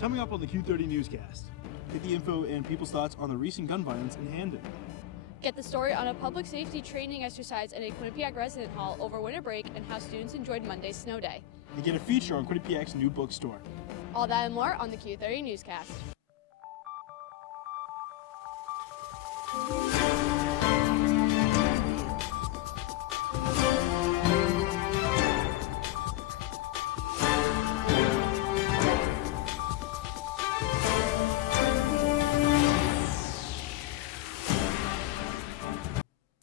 Coming up on the Q30 Newscast, get the info and people's thoughts on the recent gun violence in Hamden. Get the story on a public safety training exercise in a Quinnipiac resident hall over winter break and how students enjoyed Monday's snow day. And get a feature on Quinnipiac's new bookstore. All that and more on the Q30 Newscast.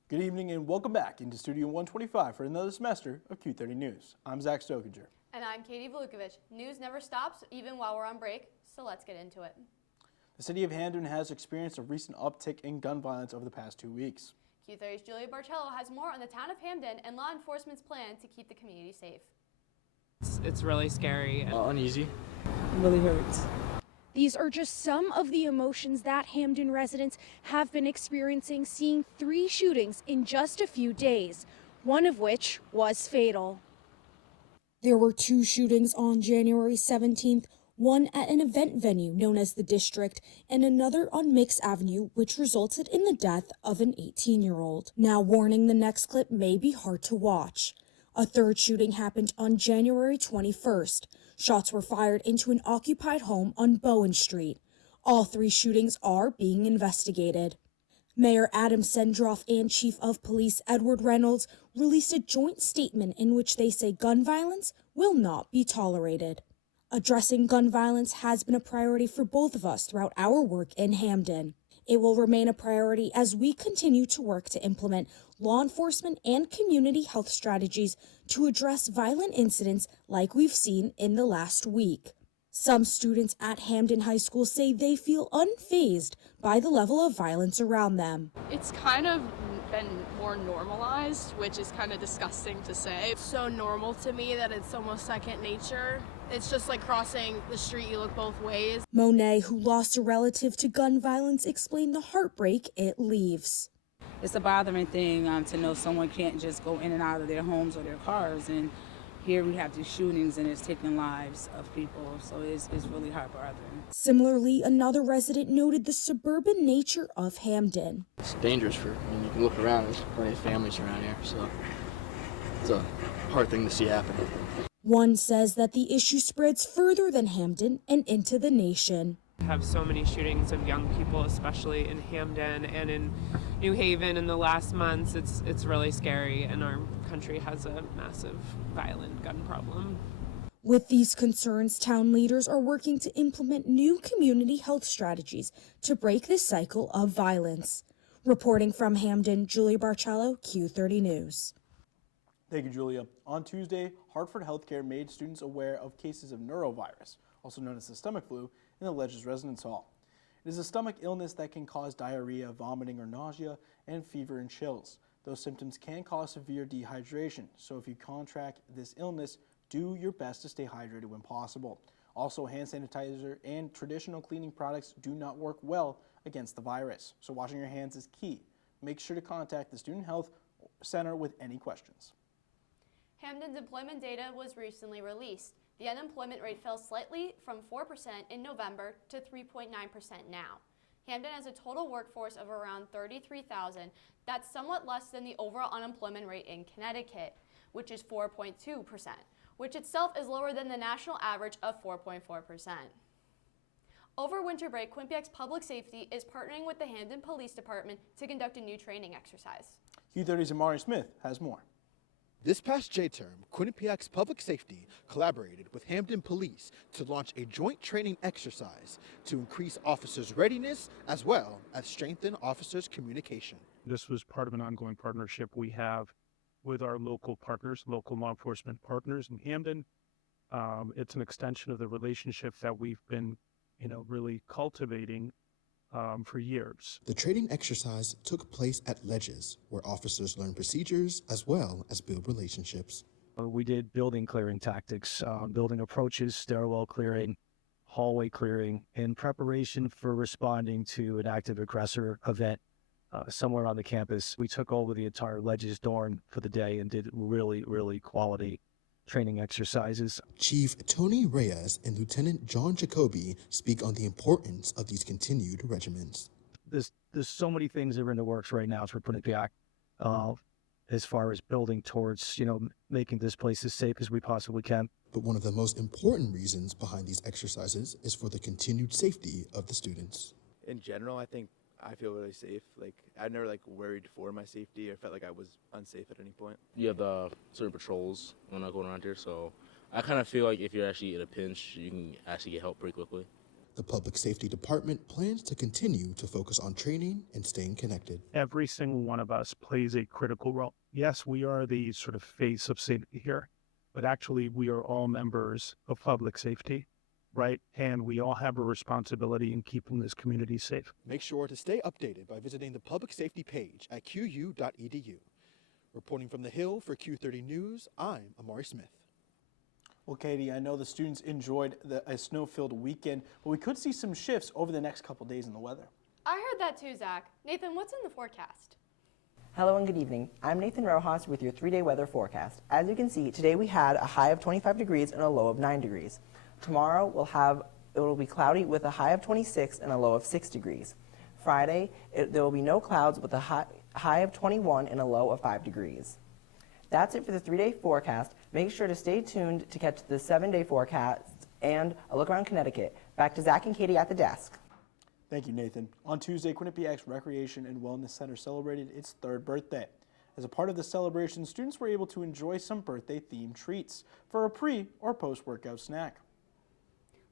Good evening and welcome back into Studio 125 for another semester of Q30 News. I'm Zach Stokinger. And I'm Katie Volukovic. News never stops, even while we're on break, so let's get into it. The city of Hamden has experienced a recent uptick in gun violence over the past 2 weeks. Q30's Julia Barcello has more on the town of Hamden and law enforcement's plan to keep the community safe. It's really scary. Uneasy. It really hurts. These are just some of the emotions that Hamden residents have been experiencing, seeing 3 shootings in just a few days, one of which was fatal. There were 2 shootings on January 17th, one at an event venue known as the District, and another on Mix Avenue, which resulted in the death of an 18-year-old. Now, warning, the next clip may be hard to watch. A 3rd shooting happened on January 21st. Shots were fired into an occupied home on Bowen Street. All 3 shootings are being investigated. Mayor Adam Sendroff and Chief of Police Edward Reynolds released a joint statement in which they say gun violence will not be tolerated. Addressing gun violence has been a priority for both of us throughout our work in Hamden. It will remain a priority as we continue to work to implement law enforcement and community health strategies to address violent incidents like we've seen in the last week. Some students at Hamden High School say they feel unfazed by the level of violence around them. It's kind of been more normalized, which is kind of disgusting to say. It's so normal to me that it's almost second nature. It's just like crossing the street, you look both ways. Monet, who lost a relative to gun violence, explained the heartbreak it leaves. It's a bothering thing to know someone can't just go in and out of their homes or their cars, and here we have these shootings and it's taking lives of people, so it's really heart-bothering. Similarly, another resident noted the suburban nature of Hamden. It's dangerous you can look around, there's plenty of families around here, so it's a hard thing to see happen. One says that the issue spreads further than Hamden and into the nation. Have so many shootings of young people, especially in Hamden and in New Haven in the last months. It's really scary, and our country has a massive violent gun problem. With these concerns, town leaders are working to implement new community health strategies to break this cycle of violence. Reporting from Hamden, Julia Barcello, Q30 News. Thank you, Julia. On Tuesday, Hartford Healthcare made students aware of cases of neurovirus, also known as the stomach flu, in the Ledges Residence Hall. It is a stomach illness that can cause diarrhea, vomiting or nausea, and fever and chills. Those symptoms can cause severe dehydration, so if you contract this illness, do your best to stay hydrated when possible. Also, hand sanitizer and traditional cleaning products do not work well against the virus, so washing your hands is key. Make sure to contact the Student Health Center with any questions. Hamden's employment data was recently released. The unemployment rate fell slightly from 4% in November to 3.9% now. Hamden has a total workforce of around 33,000. That's somewhat less than the overall unemployment rate in Connecticut, which is 4.2%, which itself is lower than the national average of 4.4%. Over winter break, Quinnipiac's Public Safety is partnering with the Hamden Police Department to conduct a new training exercise. Q30's Amari Smith has more. This past J-term, Quinnipiac's Public Safety collaborated with Hamden Police to launch a joint training exercise to increase officers' readiness as well as strengthen officers' communication. This was part of an ongoing partnership we have with our local partners, local law enforcement partners in Hamden. It's an extension of the relationship that we've been, really cultivating for years. The training exercise took place at Ledges, where officers learn procedures as well as build relationships. We did building clearing tactics, building approaches, stairwell clearing, hallway clearing, in preparation for responding to an active aggressor event somewhere on the campus. We took over the entire Ledges dorm for the day and did really, really quality training exercises. Chief Tony Reyes and Lieutenant John Jacoby speak on the importance of these continued regiments. There's so many things that are in the works right now for Quinnipiac, as far as building towards, making this place as safe as we possibly can. But one of the most important reasons behind these exercises is for the continued safety of the students. In general, I feel really safe. I never worried for my safety or felt like I was unsafe at any point. You have certain patrols when I'm going around here, so I kind of feel like if you're actually in a pinch, you can actually get help pretty quickly. The Public Safety Department plans to continue to focus on training and staying connected. Every single one of us plays a critical role. Yes, we are the sort of face of safety here, but actually we are all members of public safety, right? And we all have a responsibility in keeping this community safe. Make sure to stay updated by visiting the public safety page at qu.edu. Reporting from the Hill for Q30 News, I'm Amari Smith. Well, Katie, I know the students enjoyed a snow-filled weekend, but we could see some shifts over the next couple days in the weather. I heard that too, Zach. Nathan, what's in the forecast? Hello and good evening. I'm Nathan Rojas with your 3-day weather forecast. As you can see, today we had a high of 25 degrees and a low of 9 degrees. Tomorrow it will be cloudy with a high of 26 and a low of 6 degrees. Friday, there will be no clouds with a high of 21 and a low of 5 degrees. That's it for the 3-day forecast. Make sure to stay tuned to catch the 7-day forecast and a look around Connecticut. Back to Zach and Katie at the desk. Thank you, Nathan. On Tuesday, Quinnipiac's Recreation and Wellness Center celebrated its 3rd birthday. As a part of the celebration, students were able to enjoy some birthday-themed treats for a pre- or post-workout snack.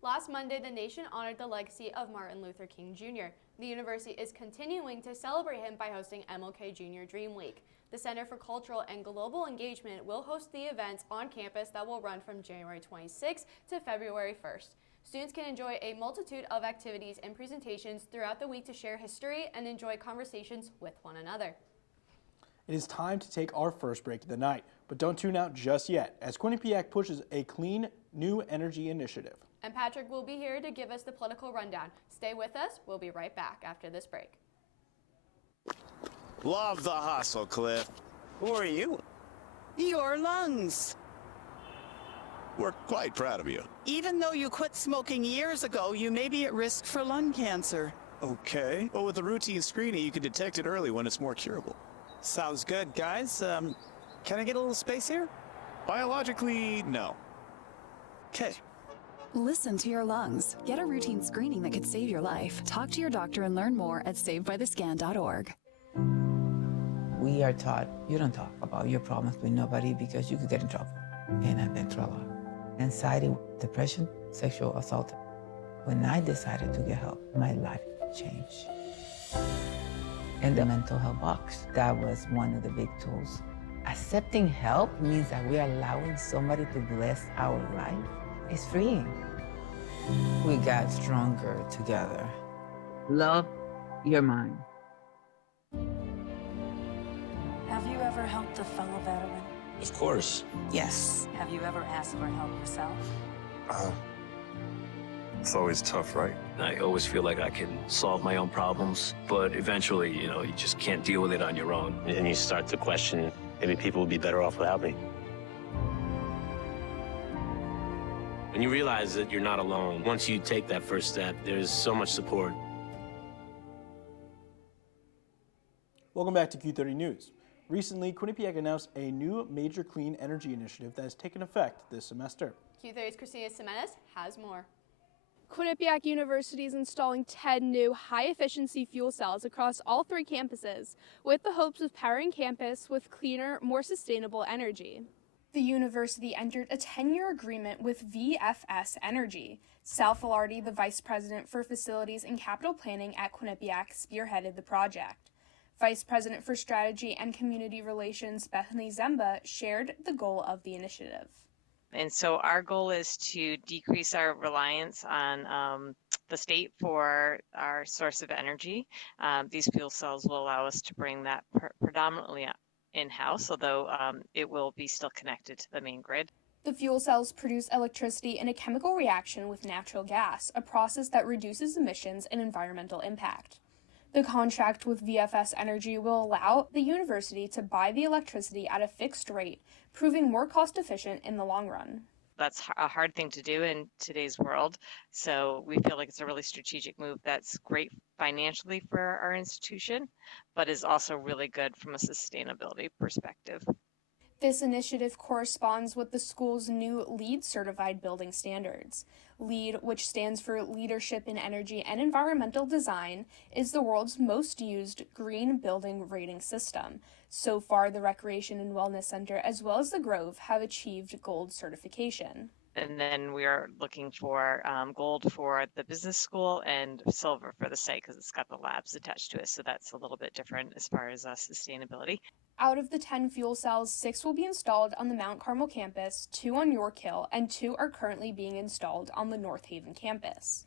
Last Monday, the nation honored the legacy of Martin Luther King Jr. The university is continuing to celebrate him by hosting MLK Jr. Dream Week. The Center for Cultural and Global Engagement will host the events on campus that will run from January 26th to February 1st. Students can enjoy a multitude of activities and presentations throughout the week to share history and enjoy conversations with one another. It is time to take our first break of the night, but don't tune out just yet, as Quinnipiac pushes a clean, new energy initiative. And Patrick will be here to give us the political rundown. Stay with us. We'll be right back after this break. Love the hustle, Cliff. Who are you? Your lungs. We're quite proud of you. Even though you quit smoking years ago, you may be at risk for lung cancer. Okay. Well, with a routine screening, you can detect it early when it's more curable. Sounds good, guys. Can I get a little space here? Biologically, no. Okay. Listen to your lungs. Get a routine screening that could save your life. Talk to your doctor and learn more at savedbythescan.org. We are taught you don't talk about your problems with nobody because you could get in trouble. And I've been through a lot. Anxiety, depression, sexual assault. When I decided to get help, my life changed. And the mental health box, that was one of the big tools. Accepting help means that we are allowing somebody to bless our life. It's freeing. We got stronger together. Love your mind. Have you ever helped a fellow veteran? Of course. Yes. Have you ever asked for help yourself? It's always tough, right? I always feel like I can solve my own problems, but eventually, you just can't deal with it on your own. And you start to question, maybe people would be better off without me. When you realize that you're not alone, once you take that first step, there's so much support. Welcome back to Q30 News. Recently, Quinnipiac announced a new major clean energy initiative that has taken effect this semester. Q30's Christina Semenes has more. Quinnipiac University is installing 10 new high-efficiency fuel cells across all 3 campuses, with the hopes of powering campus with cleaner, more sustainable energy. The university entered a 10-year agreement with VFS Energy. Sal Filardi, the vice president for facilities and capital planning at Quinnipiac, spearheaded the project. Vice President for Strategy and Community Relations Bethany Zemba shared the goal of the initiative. And so our goal is to decrease our reliance on the state for our source of energy. These fuel cells will allow us to bring that predominantly in-house, although it will be still connected to the main grid. The fuel cells produce electricity in a chemical reaction with natural gas, a process that reduces emissions and environmental impact. The contract with VFS Energy will allow the university to buy the electricity at a fixed rate, proving more cost-efficient in the long run. That's a hard thing to do in today's world. So we feel like it's a really strategic move that's great financially for our institution, but is also really good from a sustainability perspective. This initiative corresponds with the school's new LEED certified building standards. LEED, which stands for Leadership in Energy and Environmental Design, is the world's most used green building rating system. So far, the Recreation and Wellness Center as well as the Grove have achieved gold certification. And then we are looking for gold for the business school and silver for the site because it's got the labs attached to it. So that's a little bit different as far as sustainability. Out of the 10 fuel cells, 6 will be installed on the Mount Carmel campus, 2 on York Hill, and 2 are currently being installed on the North Haven campus.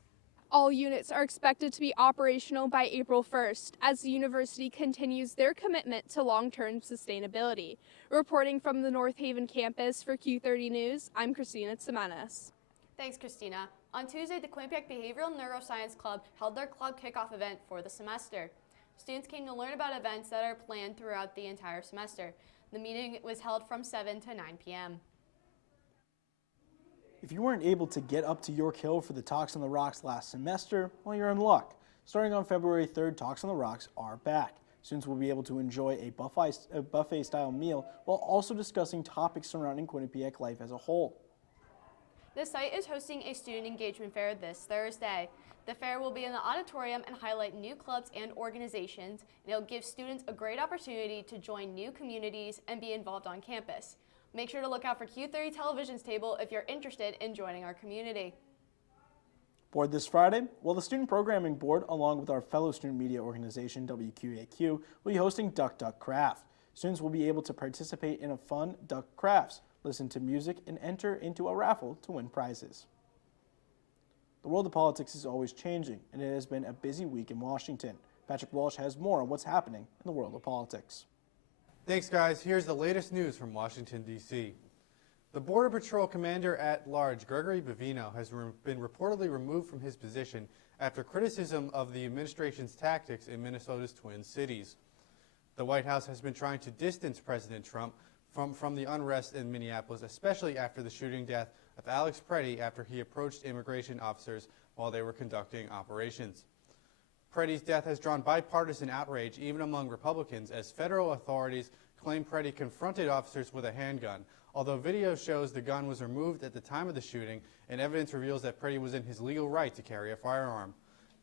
All units are expected to be operational by April 1st as the university continues their commitment to long-term sustainability. Reporting from the North Haven campus for Q30 News, I'm Christina Tsimanis. Thanks, Christina. On Tuesday, the Quinnipiac Behavioral Neuroscience Club held their club kickoff event for the semester. Students came to learn about events that are planned throughout the entire semester. The meeting was held from 7 to 9 p.m. If you weren't able to get up to York Hill for the Talks on the Rocks last semester, well, you're in luck. Starting on February 3rd, Talks on the Rocks are back. Students will be able to enjoy a buffet-style meal while also discussing topics surrounding Quinnipiac life as a whole. The site is hosting a student engagement fair this Thursday. The fair will be in the auditorium and highlight new clubs and organizations, and it'll give students a great opportunity to join new communities and be involved on campus. Make sure to look out for Q30 Television's table if you're interested in joining our community. Board this Friday? Well, the Student Programming Board, along with our fellow student media organization, WQAQ, will be hosting Duck Duck Craft. Students will be able to participate in a fun Duck Crafts, listen to music, and enter into a raffle to win prizes. The world of politics is always changing, and it has been a busy week in Washington. Patrick Walsh has more on what's happening in the world of politics. Thanks, guys. Here's the latest news from Washington, D.C. The Border Patrol Commander-at-Large, Gregory Bavino, has been reportedly removed from his position after criticism of the administration's tactics in Minnesota's Twin Cities. The White House has been trying to distance President Trump from the unrest in Minneapolis, especially after the shooting death of Alex Preddy after he approached immigration officers while they were conducting operations. Preddy's death has drawn bipartisan outrage even among Republicans as federal authorities claim Preddy confronted officers with a handgun, although video shows the gun was removed at the time of the shooting and evidence reveals that Preddy was in his legal right to carry a firearm.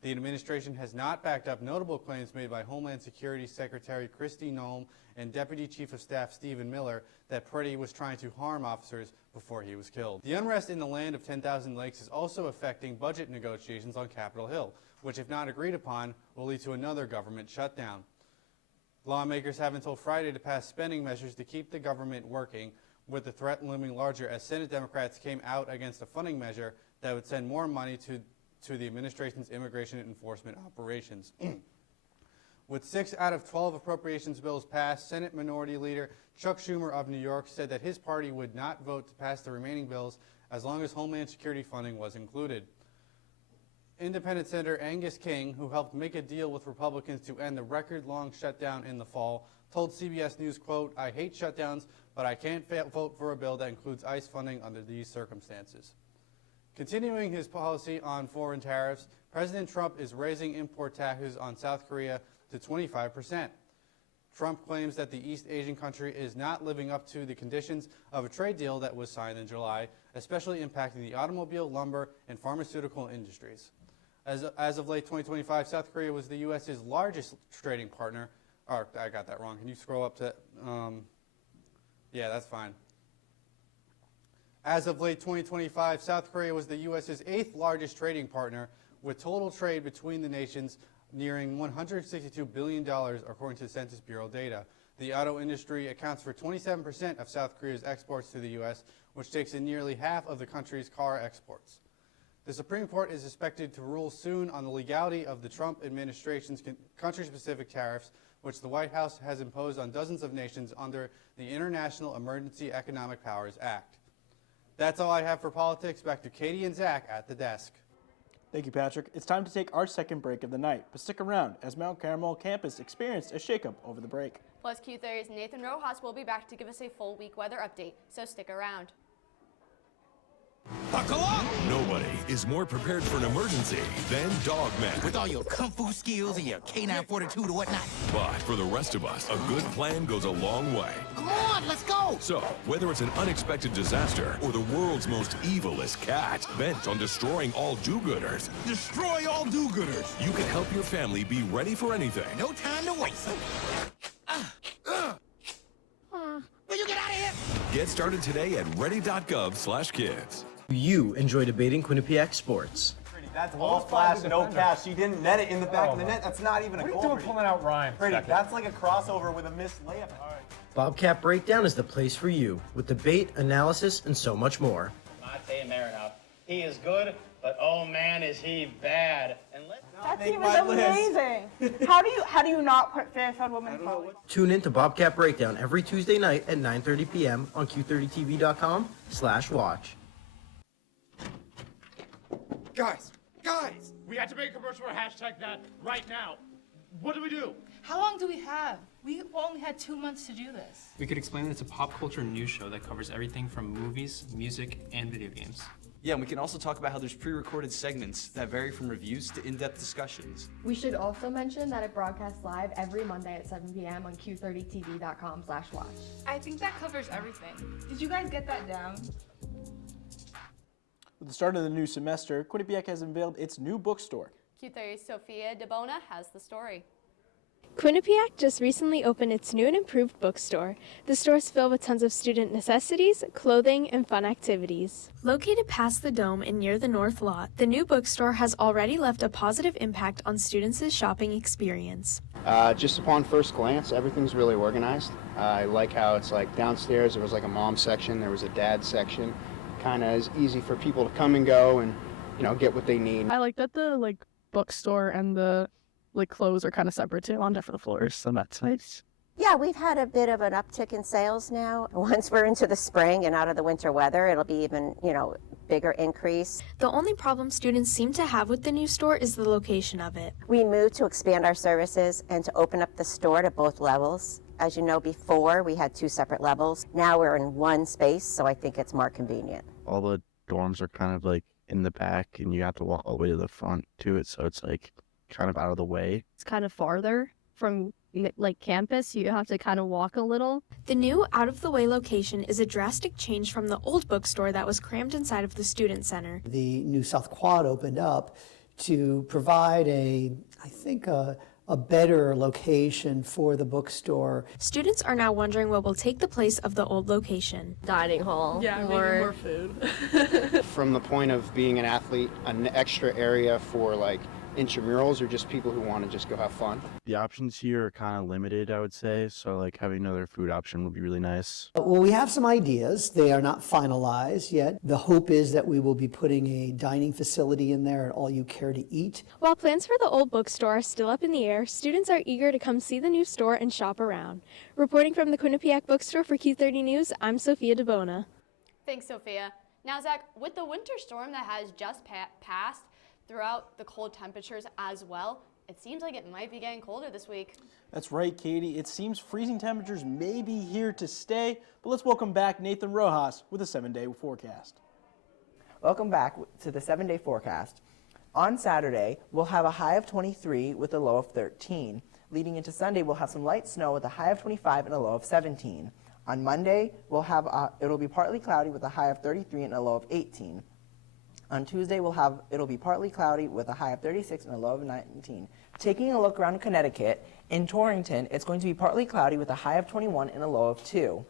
The administration has not backed up notable claims made by Homeland Security Secretary Kristi Noem and Deputy Chief of Staff Stephen Miller that Preddy was trying to harm officers before he was killed. The unrest in the land of 10,000 lakes is also affecting budget negotiations on Capitol Hill, which, if not agreed upon, will lead to another government shutdown. Lawmakers have until Friday to pass spending measures to keep the government working, with the threat looming larger as Senate Democrats came out against a funding measure that would send more money to the administration's immigration enforcement operations. With 6 out of 12 appropriations bills passed, Senate Minority Leader Chuck Schumer of New York said that his party would not vote to pass the remaining bills as long as Homeland Security funding was included. Independent Senator Angus King, who helped make a deal with Republicans to end the record-long shutdown in the fall, told CBS News, quote, "I hate shutdowns, but I can't vote for a bill that includes ICE funding under these circumstances." Continuing his policy on foreign tariffs, President Trump is raising import taxes on South Korea to 25%. Trump claims that the East Asian country is not living up to the conditions of a trade deal that was signed in July, especially impacting the automobile, lumber, and pharmaceutical industries. As of late 2025, South Korea was the U.S.'s largest trading partner. Or, I got that wrong. Can you scroll up to, yeah, that's fine. As of late 2025, South Korea was the U.S.'s 8th largest trading partner, with total trade between the nations nearing $162 billion, according to the Census Bureau data. The auto industry accounts for 27% of South Korea's exports to the U.S., which takes in nearly half of the country's car exports. The Supreme Court is expected to rule soon on the legality of the Trump administration's country-specific tariffs, which the White House has imposed on dozens of nations under the International Emergency Economic Powers Act. That's all I have for politics. Back to Katie and Zach at the desk. Thank you, Patrick. It's time to take our second break of the night, but stick around as Mount Carmel campus experienced a shakeup over the break. Plus, Q30's Nathan Rojas will be back to give us a full week weather update, so stick around. Buckle up! Nobody is more prepared for an emergency than Dogman. With all your kung fu skills and your canine fortitude or whatnot. But for the rest of us, a good plan goes a long way. Come on, let's go! So, whether it's an unexpected disaster or the world's most evilest cat bent on destroying all do-gooders, Destroy all do-gooders! you can help your family be ready for anything. No time to waste. Will you get out of here? Get started today at ready.gov/kids. You enjoy debating Quinnipiac sports. That's all flash, no catch. She didn't net it in the back of the net. That's not even a goal. What are you doing pulling out Ryan? Pretty. That's like a crossover with a missed layup. Bobcat Breakdown is the place for you, with debate, analysis, and so much more. Matej Marinov. He is good, but oh man, is he bad. And That team is amazing. How do you not put Fairfield women's volley? Tune in to Bobcat Breakdown every Tuesday night at 9:30 p.m. on Q30TV.com/watch. Guys! We had to make a commercial for #that right now. What do we do? How long do we have? We only had 2 months to do this. We could explain that it's a pop culture news show that covers everything from movies, music, and video games. Yeah, and we can also talk about how there's pre-recorded segments that vary from reviews to in-depth discussions. We should also mention that it broadcasts live every Monday at 7 p.m. on Q30TV.com/watch. I think that covers everything. Did you guys get that down? With the start of the new semester, Quinnipiac has unveiled its new bookstore. Q30's Sophia DeBona has the story. Quinnipiac just recently opened its new and improved bookstore. The store is filled with tons of student necessities, clothing, and fun activities. Located past the dome and near the north lot, the new bookstore has already left a positive impact on students' shopping experience. Just upon first glance, everything's really organized. I like how it's like downstairs there was like a mom section, there was a dad section. Kind of is easy for people to come and go and, get what they need. I like that the bookstore and the clothes are kind of separate too on different floors, so that's nice. Yeah, we've had a bit of an uptick in sales now. Once we're into the spring and out of the winter weather, it'll be even, bigger increase. The only problem students seem to have with the new store is the location of it. We moved to expand our services and to open up the store to both levels. As you know, before we had 2 separate levels. Now we're in one space, so I think it's more convenient. All the dorms are kind of in the back, and you have to walk all the way to the front to it, so it's kind of out of the way. It's kind of farther from campus. You have to kind of walk a little. The new out-of-the-way location is a drastic change from the old bookstore that was crammed inside of the student center. The new South Quad opened up to provide a better location for the bookstore. Students are now wondering what will take the place of the old location. Dining hall. Yeah, more food. From the point of being an athlete, an extra area for intramurals or just people who want to just go have fun. The options here are kind of limited, I would say, so having another food option would be really nice. Well, we have some ideas. They are not finalized yet. The hope is that we will be putting a dining facility in there at All You Care to Eat. While plans for the old bookstore are still up in the air, students are eager to come see the new store and shop around. Reporting from the Quinnipiac Bookstore for Q30 News, I'm Sophia DeBona. Thanks, Sophia. Now, Zach, with the winter storm that has just passed, throughout the cold temperatures as well, it seems like it might be getting colder this week. That's right, Katie. It seems freezing temperatures may be here to stay, but let's welcome back Nathan Rojas with a 7-day forecast. Welcome back to the 7-day forecast. On Saturday, we'll have a high of 23 with a low of 13. Leading into Sunday, we'll have some light snow with a high of 25 and a low of 17. On Monday, it'll be partly cloudy with a high of 33 and a low of 18. On Tuesday, it'll be partly cloudy with a high of 36 and a low of 19. Taking a look around Connecticut, in Torrington, it's going to be partly cloudy with a high of 21 and a low of 2.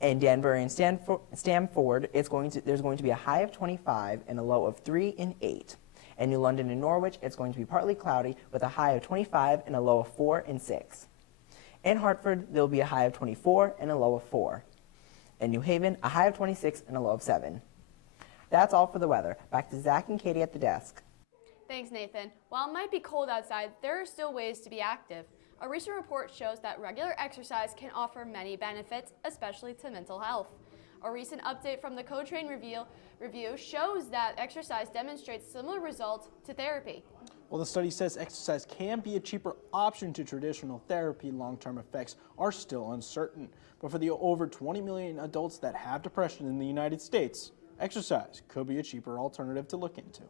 In Danbury and Stamford, there's going to be a high of 25 and a low of 3 and 8. In New London and Norwich, it's going to be partly cloudy with a high of 25 and a low of 4 and 6. In Hartford, there'll be a high of 24 and a low of 4. In New Haven, a high of 26 and a low of 7. That's all for the weather. Back to Zach and Katie at the desk. Thanks, Nathan. While it might be cold outside, there are still ways to be active. A recent report shows that regular exercise can offer many benefits, especially to mental health. A recent update from the Co-Train review shows that exercise demonstrates similar results to therapy. While the study says exercise can be a cheaper option to traditional therapy, long-term effects are still uncertain. But for the over 20 million adults that have depression in the United States, exercise could be a cheaper alternative to look into.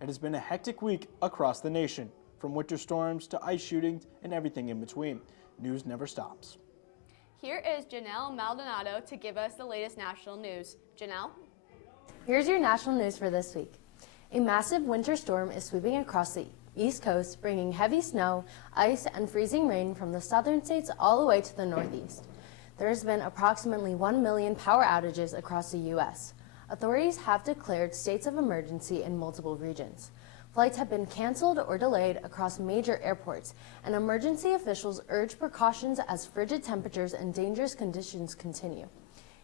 It has been a hectic week across the nation, from winter storms to ice shootings and everything in between. News never stops. Here is Janelle Maldonado to give us the latest national news. Janelle? Here's your national news for this week. A massive winter storm is sweeping across the East Coast, bringing heavy snow, ice, and freezing rain from the southern states all the way to the Northeast. There has been approximately 1 million power outages across the U.S. Authorities have declared states of emergency in multiple regions. Flights have been canceled or delayed across major airports, and emergency officials urge precautions as frigid temperatures and dangerous conditions continue.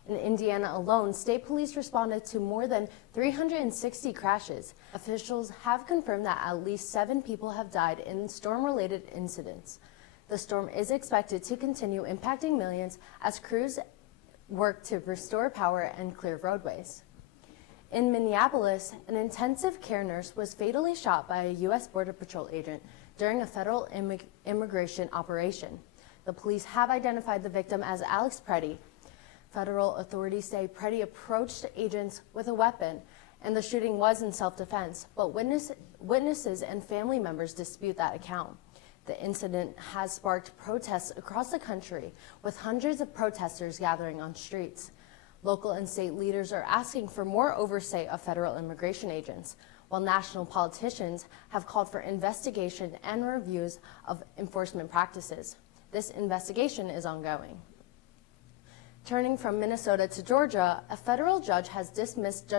In Indiana alone, state police responded to more than 360 crashes. Officials have confirmed that at least 7 people have died in storm-related incidents. The storm is expected to continue impacting millions as crews work to restore power and clear roadways. In Minneapolis, an intensive care nurse was fatally shot by a U.S. Border Patrol agent during a federal immigration operation. The police have identified the victim as Alex Preddy. Federal authorities say Preddy approached agents with a weapon, and the shooting was in self-defense, but witnesses and family members dispute that account. The incident has sparked protests across the country, with hundreds of protesters gathering on streets. Local and state leaders are asking for more oversight of federal immigration agents, while national politicians have called for investigation and reviews of enforcement practices. This investigation is ongoing. Turning from Minnesota to Georgia, a federal judge has dismissed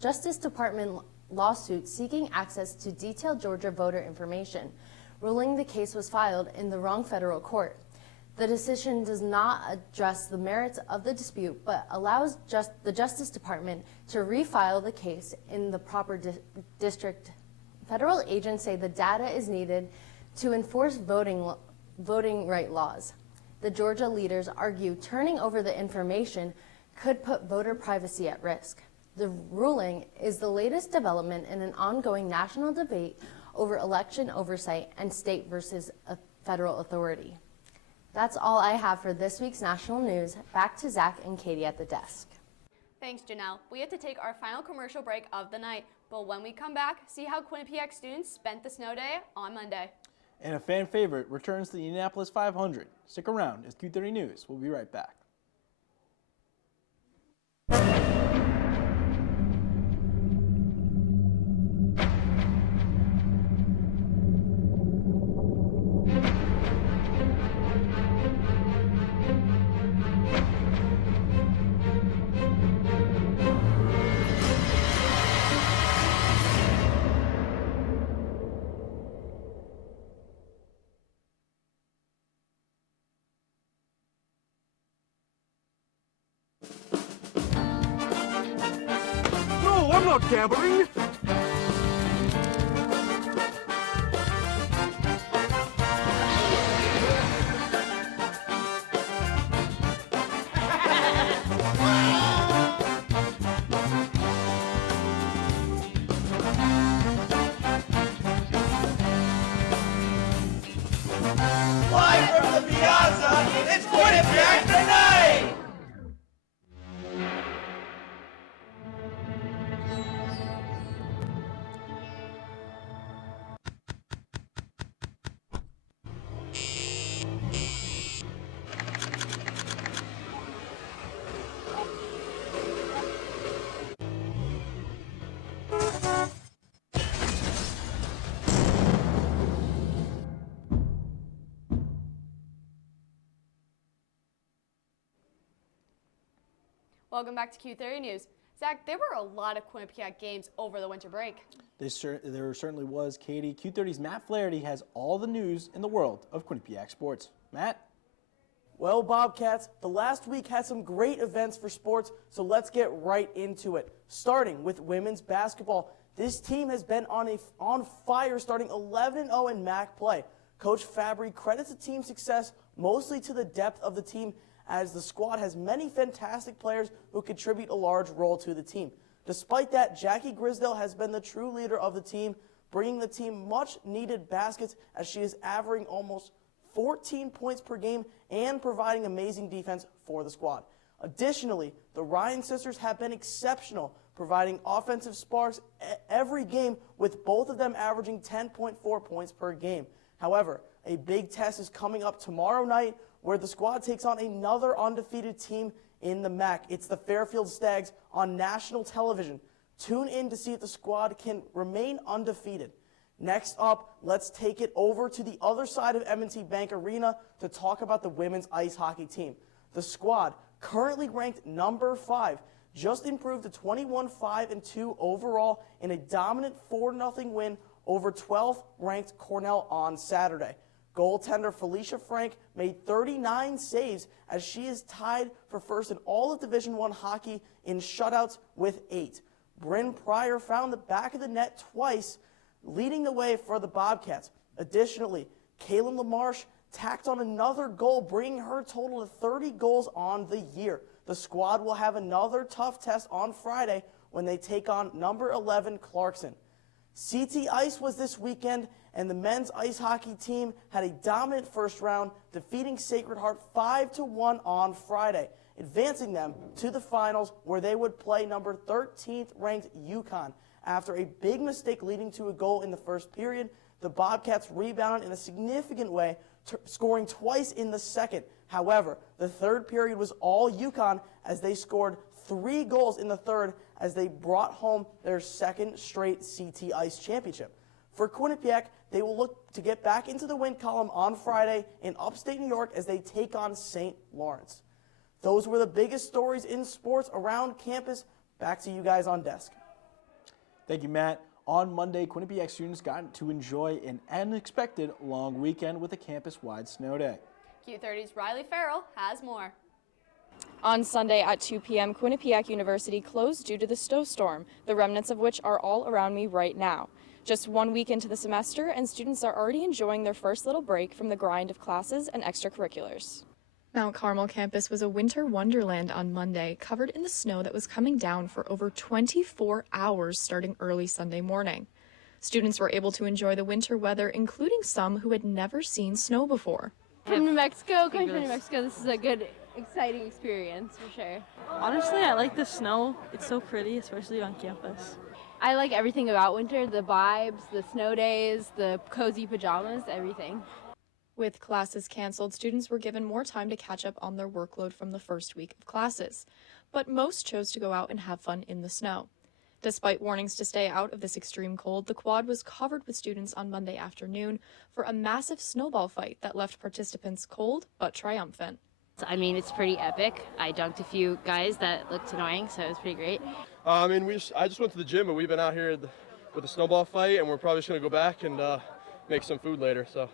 Justice Department lawsuit seeking access to detailed Georgia voter information, ruling the case was filed in the wrong federal court. The decision does not address the merits of the dispute, but allows the Justice Department to refile the case in the proper district. Federal agents say the data is needed to enforce voting right laws. The Georgia leaders argue turning over the information could put voter privacy at risk. The ruling is the latest development in an ongoing national debate over election oversight and state versus a federal authority. That's all I have for this week's national news. Back to Zach and Katie at the desk. Thanks, Janelle. We have to take our final commercial break of the night, but when we come back, see how Quinnipiac students spent the snow day on Monday. And a fan favorite returns to the Indianapolis 500. Stick around as Q30 News. We'll be right back. No, I'm not gambling. Live from the piazza, it's Quinnipiac Tonight! Welcome back to Q30 News. Zach, there were a lot of Quinnipiac games over the winter break. There certainly was, Katie. Q30's Matt Flaherty has all the news in the world of Quinnipiac sports. Matt? Well, Bobcats, the last week had some great events for sports, so let's get right into it. Starting with women's basketball. This team has been on fire, starting 11-0 in MAC play. Coach Fabry credits the team's success mostly to the depth of the team, as the squad has many fantastic players who contribute a large role to the team. Despite that, Jackie Grisdale has been the true leader of the team, bringing the team much needed baskets as she is averaging almost 14 points per game and providing amazing defense for the squad. Additionally, the Ryan sisters have been exceptional, providing offensive sparks every game, with both of them averaging 10.4 points per game. However, a big test is coming up tomorrow night where the squad takes on another undefeated team in the MAC. It's the Fairfield Stags on national television. Tune in to see if the squad can remain undefeated. Next up, let's take it over to the other side of M&T Bank Arena to talk about the women's ice hockey team. The squad, currently ranked number 5, just improved to 21-5-2 overall in a dominant 4-0 win over 12th ranked Cornell on Saturday. Goaltender Felicia Frank made 39 saves as she is tied for first in all of Division I hockey in shutouts with 8. Bryn Pryor found the back of the net twice, leading the way for the Bobcats. Additionally, Kaylin LaMarche tacked on another goal, bringing her total to 30 goals on the year. The squad will have another tough test on Friday when they take on number 11 Clarkson. CT Ice was this weekend, and the men's ice hockey team had a dominant first round, defeating Sacred Heart 5-1 on Friday, advancing them to the finals where they would play number 13th ranked UConn. After a big mistake leading to a goal in the first period, the Bobcats rebounded in a significant way, scoring twice in the second. However, the third period was all UConn as they scored 3 goals in the third as they brought home their second straight CT Ice championship. For Quinnipiac, they will look to get back into the win column on Friday in upstate New York as they take on St. Lawrence. Those were the biggest stories in sports around campus. Back to you guys on desk. Thank you, Matt. On Monday, Quinnipiac students got to enjoy an unexpected long weekend with a campus-wide snow day. Q30's Riley Farrell has more. On Sunday at 2 p.m., Quinnipiac University closed due to the snowstorm, the remnants of which are all around me right now. Just 1 week into the semester, and students are already enjoying their first little break from the grind of classes and extracurriculars. Mount Carmel campus was a winter wonderland on Monday, covered in the snow that was coming down for over 24 hours starting early Sunday morning. Students were able to enjoy the winter weather, including some who had never seen snow before. From New Mexico, coming from New Mexico, this is a good, exciting experience for sure. Honestly, I like the snow. It's so pretty, especially on campus. I like everything about winter, the vibes, the snow days, the cozy pajamas, everything. With classes canceled, students were given more time to catch up on their workload from the first week of classes, but most chose to go out and have fun in the snow. Despite warnings to stay out of this extreme cold, the quad was covered with students on Monday afternoon for a massive snowball fight that left participants cold but triumphant. I mean, it's pretty epic. I dunked a few guys that looked annoying, so it was pretty great. I just went to the gym, and we've been out here with the snowball fight, and we're probably just going to go back and make some food later. So.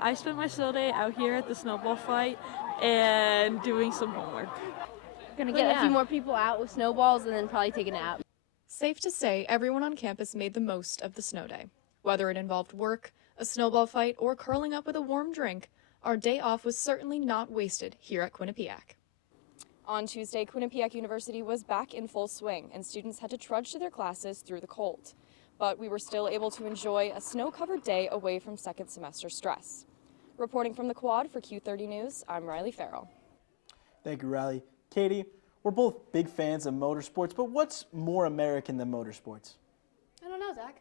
I spent my snow day out here at the snowball fight and doing some homework. Gonna get a few more people out with snowballs and then probably take a nap. Safe to say, everyone on campus made the most of the snow day. Whether it involved work, a snowball fight, or curling up with a warm drink, our day off was certainly not wasted here at Quinnipiac. On Tuesday, Quinnipiac University was back in full swing, and students had to trudge to their classes through the cold. But we were still able to enjoy a snow-covered day away from second semester stress. Reporting from the quad for Q30 News, I'm Riley Farrell. Thank you, Riley. Katie, we're both big fans of motorsports, but what's more American than motorsports? I don't know, Zach.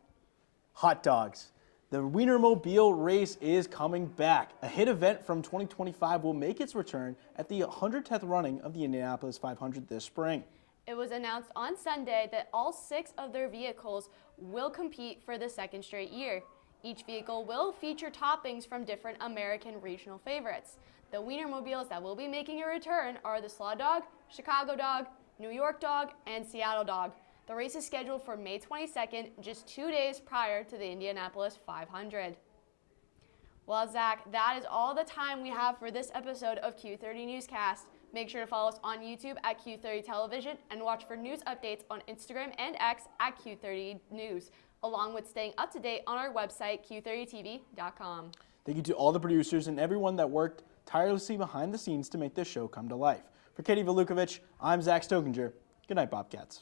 Hot dogs. The Wienermobile race is coming back. A hit event from 2025 will make its return at the 110th running of the Indianapolis 500 this spring. It was announced on Sunday that all 6 of their vehicles will compete for the second straight year. Each vehicle will feature toppings from different American regional favorites. The Wienermobiles that will be making a return are the Slaw Dog, Chicago Dog, New York Dog, and Seattle Dog. The race is scheduled for May 22nd, just 2 days prior to the Indianapolis 500. Well, Zach, that is all the time we have for this episode of Q30 Newscast. Make sure to follow us on YouTube at Q30 Television and watch for news updates on Instagram and X at Q30 News, along with staying up to date on our website, Q30TV.com. Thank you to all the producers and everyone that worked tirelessly behind the scenes to make this show come to life. For Katie Valukovic, I'm Zach Stokinger. Good night, Bobcats.